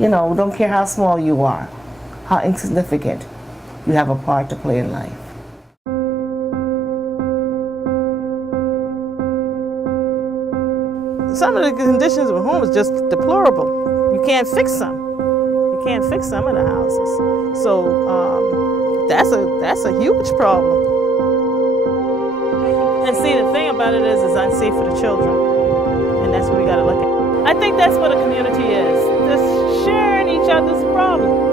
don't care how small you are, how insignificant, you have a part to play in life. Some of the conditions of home is just deplorable. You can't fix some. You can't fix some of the houses. So that's a huge problem. And see, the thing about it is it's unsafe for the children. And that's what we got to look at. I think that's what a community is. Just sharing each other's problems.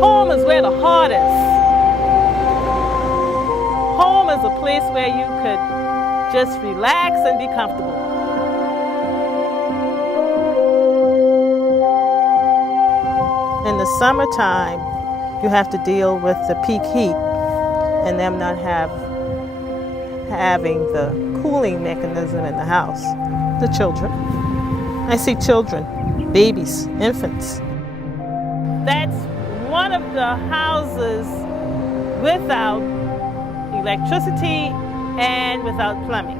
Home is where the heart is. Home is a place where you could just relax and be comfortable. In the summertime, you have to deal with the peak heat and them not having the cooling mechanism in the house. The children. I see children, babies, infants. That's one of the houses without electricity and without plumbing.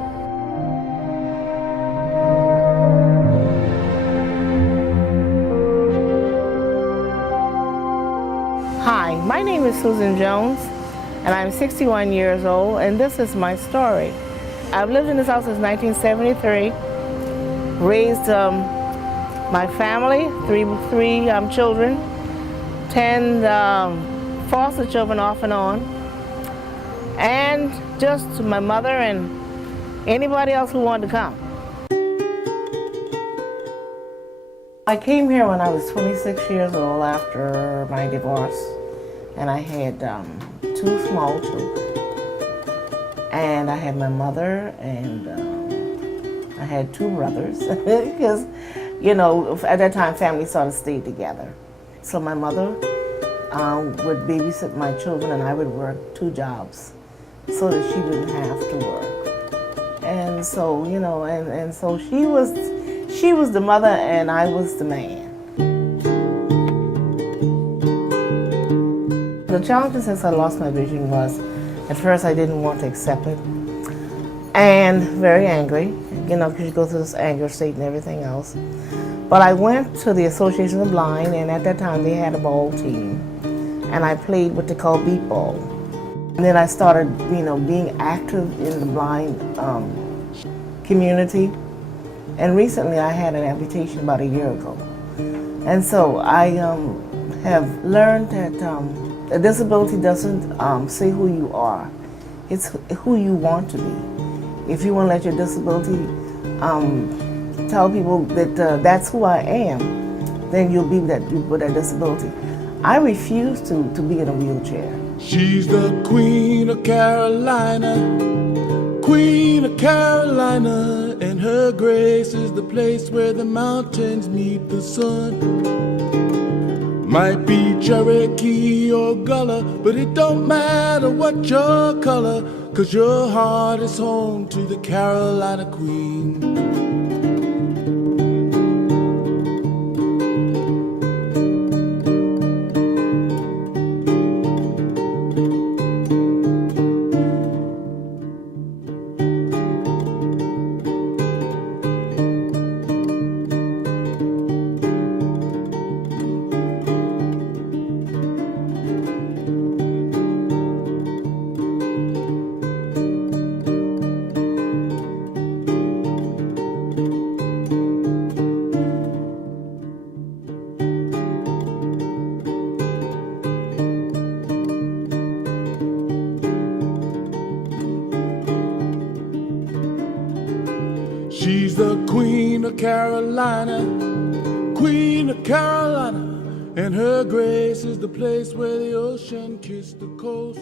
Hi, my name is Susan Jones, and I'm 61 years old, and this is my story. I've lived in this house since 1973, raised my family, three children, 10 foster children off and on, and just my mother and anybody else who wanted to come. I came here when I was 26 years old after my divorce, and I had 2 small children. And I had my mother and I had 2 brothers because, at that time families sort of stayed together. So my mother would babysit my children and I would work 2 jobs so that she didn't have to work. And so, and so she was the mother and I was the man. The challenge since I lost my vision was, at first I didn't want to accept it and very angry, because you go through this anger state and everything else. But I went to the Association of the Blind, and at that time they had a ball team, and I played what they call beat ball. And then I started, being active in the blind community. And recently I had an amputation about a year ago. And so I have learned that a disability doesn't say who you are. It's who you want to be. If you want to let your disability tell people that that's who I am, then you'll be with that disability. I refuse to be in a wheelchair. She's the Queen of Carolina, Queen of Carolina, and her grace is the place where the mountains meet the sun. Might be Cherokee or Gullah, but it don't matter what your color, 'cause your heart is home to the Carolina Queen. She's the Queen of Carolina, Queen of Carolina, and her grace is the place where the ocean kissed the coast.